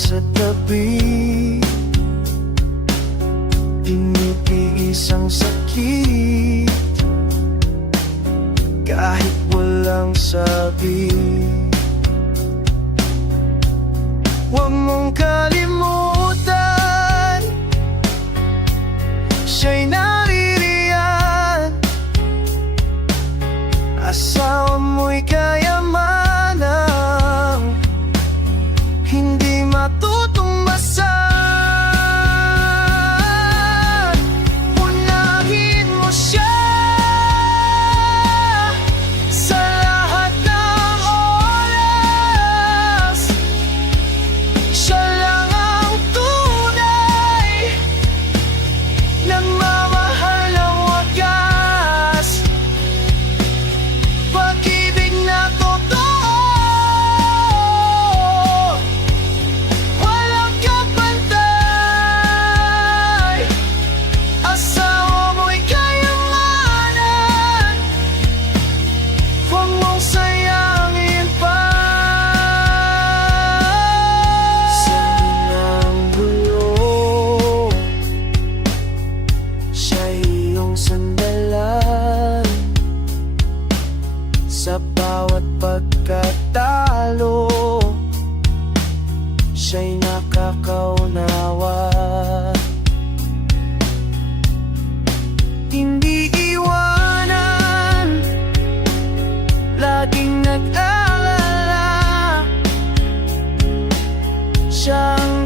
sa tabi. Tinitiis ang sakit. Kahit walang sabi. Huwag mong kalimutan bawat pagkatalo Siya'y nakakaunawa. Hindi iwanan Laging nag-alala Siyang